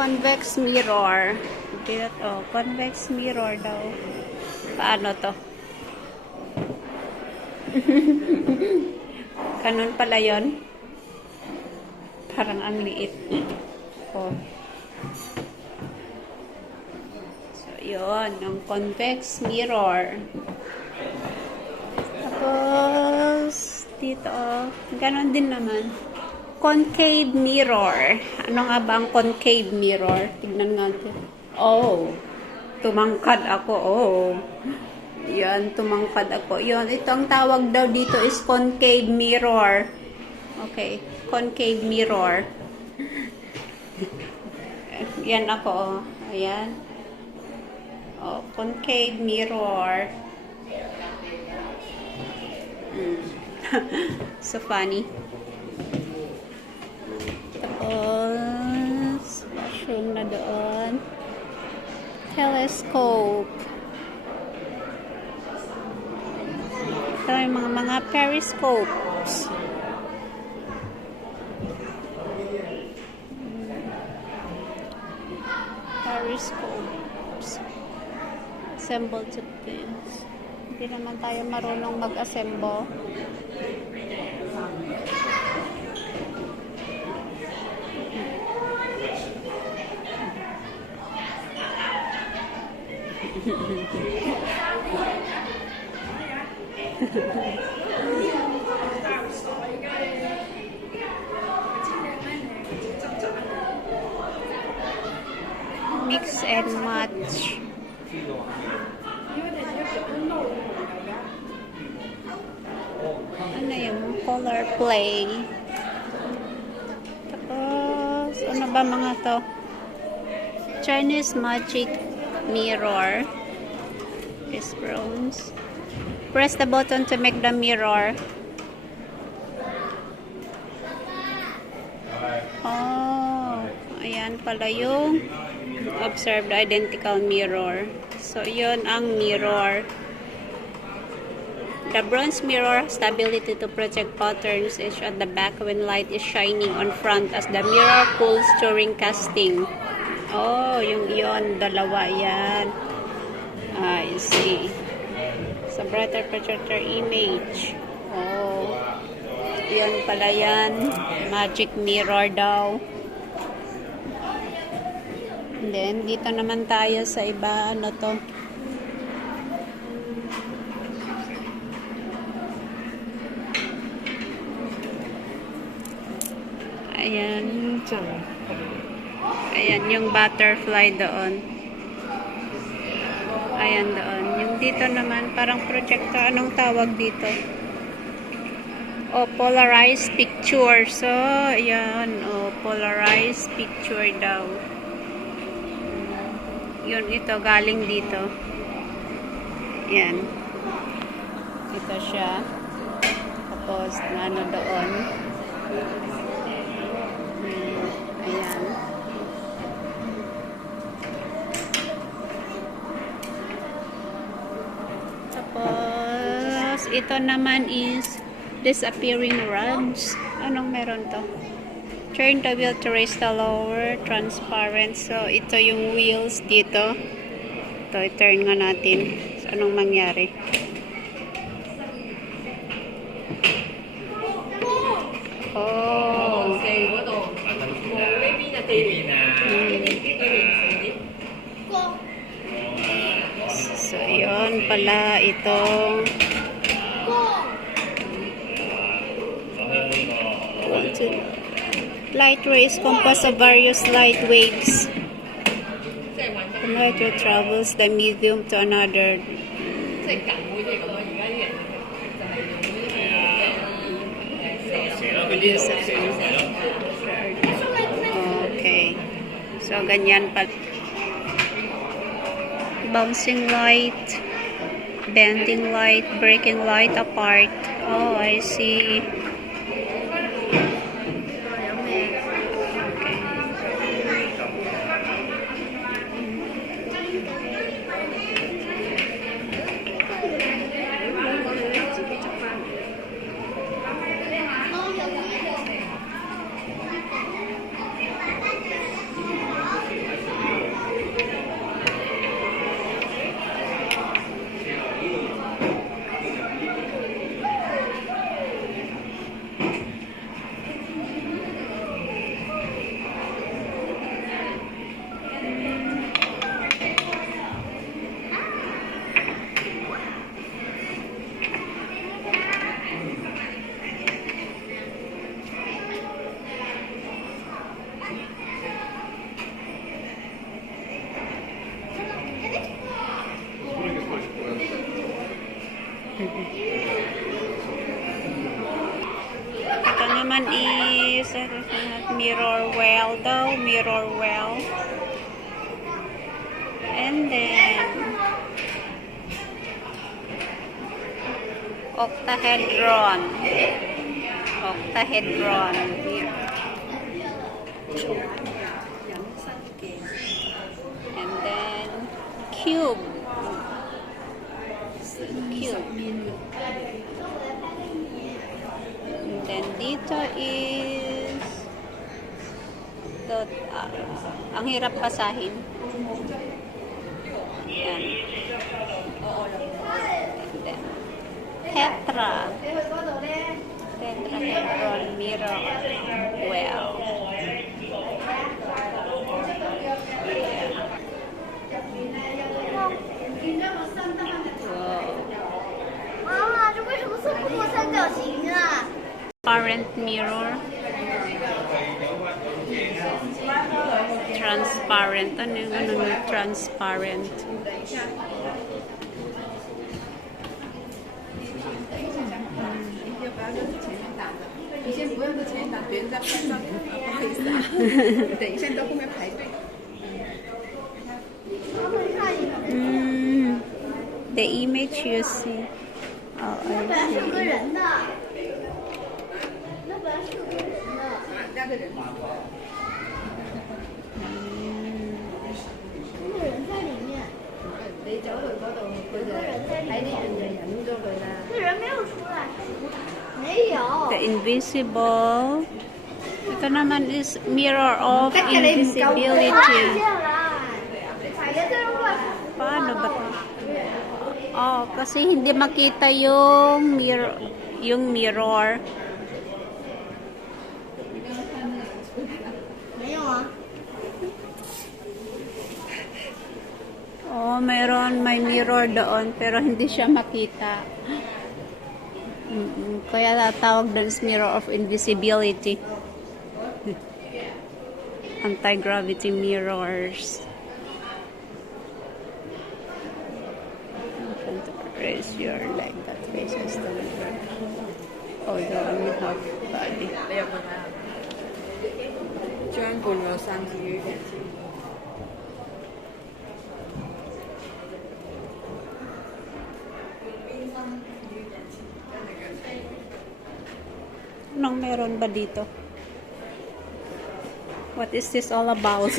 Convex mirror. Oh, convex mirror daw. Paano to? Ganun pala yun. Parang ang liit. Oh. So, yun. Yung convex mirror. Tapos, dito, oh. Ganon din naman. Concave mirror. Ano nga ba ang concave mirror? Tignan natin. Oh. Tumangkad ako. Oh. Yan, tumangkad ako. Yun, itong tawag daw dito is concave mirror. Okay. Concave mirror. Yan ako. Oh. Ayan. Oh, concave mirror. So funny. Tapos, show na doon. Telescope. Ito yung mga periscopes. Periscopes. Assemble to this. Hindi naman tayo marunong mag-assemble. Mix and match. Ano yung color play? Tapos, ano ba mga to? Chinese magic mirror. This bronze. Press the button to make the mirror. Oh, ayan pala yung observed identical mirror. So, yun ang mirror. The bronze mirror has the ability to project patterns at the back when light is shining on front as the mirror cools during casting. Oh, yung iyon, dalawa yan. I see. So, brighter projector image. Oh, yan pala yan. Magic mirror daw. And then, dito naman tayo sa iba. Ano to? Ayan. Ayan, yung butterfly doon. Ayan doon. Yung dito naman, parang projector. Anong tawag dito? Oh, polarized picture. So, ayan. Oh, polarized picture daw. Yun, ito. Galing dito. Ayan. Ito siya. Tapos, ano doon. Ayan. Tapos, ito naman is disappearing rods. Anong meron to? Turn the wheel to raise the lower, transparent. So, ito yung wheels dito. Ito, i-turn nga natin. So, anong mangyari? Oh. So, yun pala itong light rays composed of various light waves. The light ray travels the medium to another. Okay. So, ganyan pa. Bouncing light, bending light, breaking light apart. Oh, I see. is mirror well daw, mirror well. And then octahedron. Octahedron. And then cube. Cube. And then dito is ang hirap basahin. Ayan. And then tetra. Tetrahedron mirror well. Ayan. Transparent mirror. Transparent. Ano yung transparent? The image you see. Oh, I see. The invisible. Ito naman is mirror of invisibility. Paano ba ito? Oh, kasi hindi makita yung mirror. Yung mirror. Oh, may mirror doon pero hindi siya makita. Kaya tawag doon is mirror of invisibility. Anti-gravity mirrors. Raise your leg that faces the mirror. Oh, the one you have body. 將半個身置於平時。 Anong meron ba dito? What is this all about?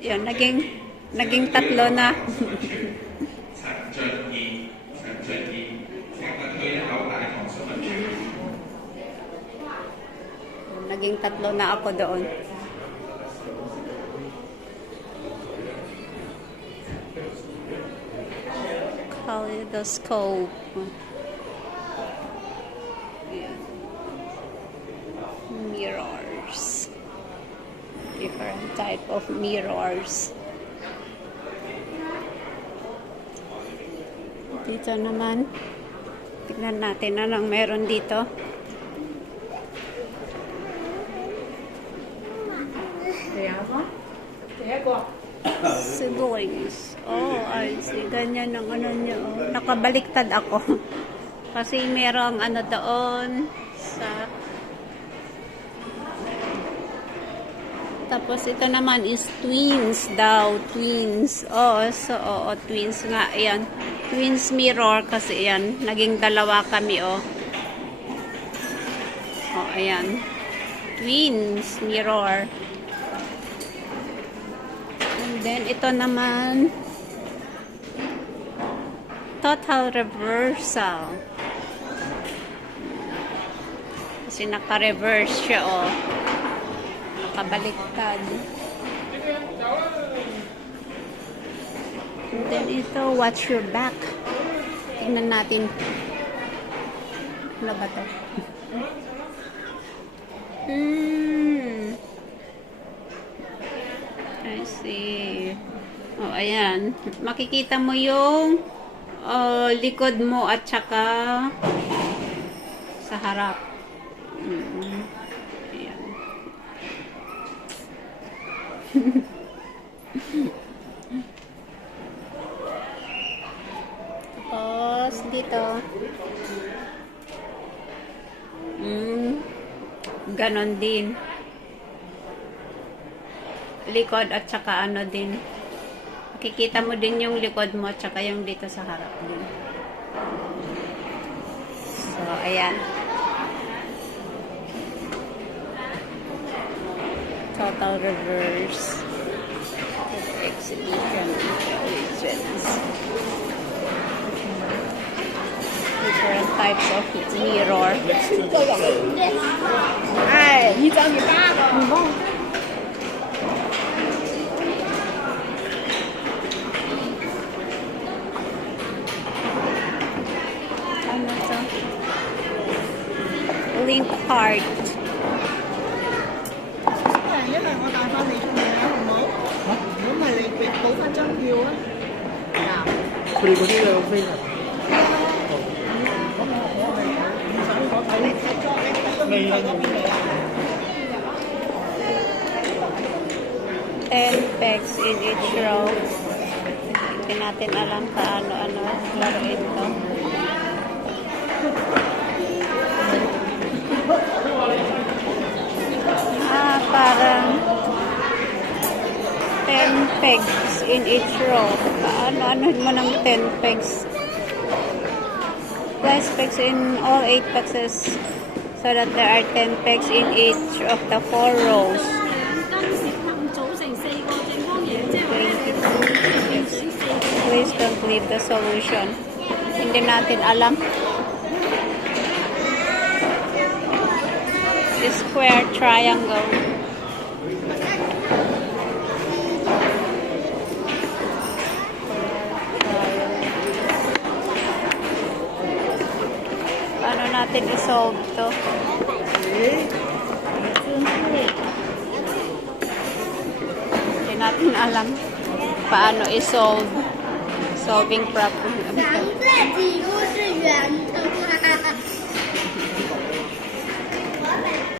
Yan, naging tatlo na. Naging tatlo na ako doon. Kaleidoscope. Mirrors. Different type of mirrors. Dito naman, tignan natin anong meron dito. Siblings. Oh, I see. Ganyan ang ano niya. Oh. Nakabaliktad ako. Kasi merong ano doon sa... Tapos ito naman is twins daw. Twins. Oh, so, twins nga. Ayan. Twins mirror kasi ayan. Naging dalawa kami, oh. Oh, ayan. Twins mirror. And then, ito naman total reversal. Kasi naka-reverse siya, oh. Nakabaliktad. And then ito, watch your back. Tingnan natin. Ano ba ito? I see. Oh, ayan. Makikita mo yung likod mo at saka sa harap. Ayan. Tapos dito Ganon din. Likod at saka ano din. Makikita mo din yung likod mo at saka yung dito sa harap din. So, ayan. Total reverse. Exhibition intelligence. Different types of mirror. 哎，一张给八个，你梦。 Ano to? Link heart. 一係我帶翻你出嚟啦，好唔好？如果唔係你俾補翻張票啊。嗱，佢哋嗰啲有飛啊？你睇咗個免費嗰邊嚟啊？ 10 pegs in each row. Hindi natin alam paano laruin to. Parang 10 pegs in each row. Ano mo ng 10 pegs? Place pegs in all 8 boxes so that there are 10 pegs in each of the 4 rows. Please don't leave the solution. Hindi natin alam. Square, triangle. Paano natin i-solve to? Hindi natin alam paano i-solve. Solving problem. 蓝色底部是圆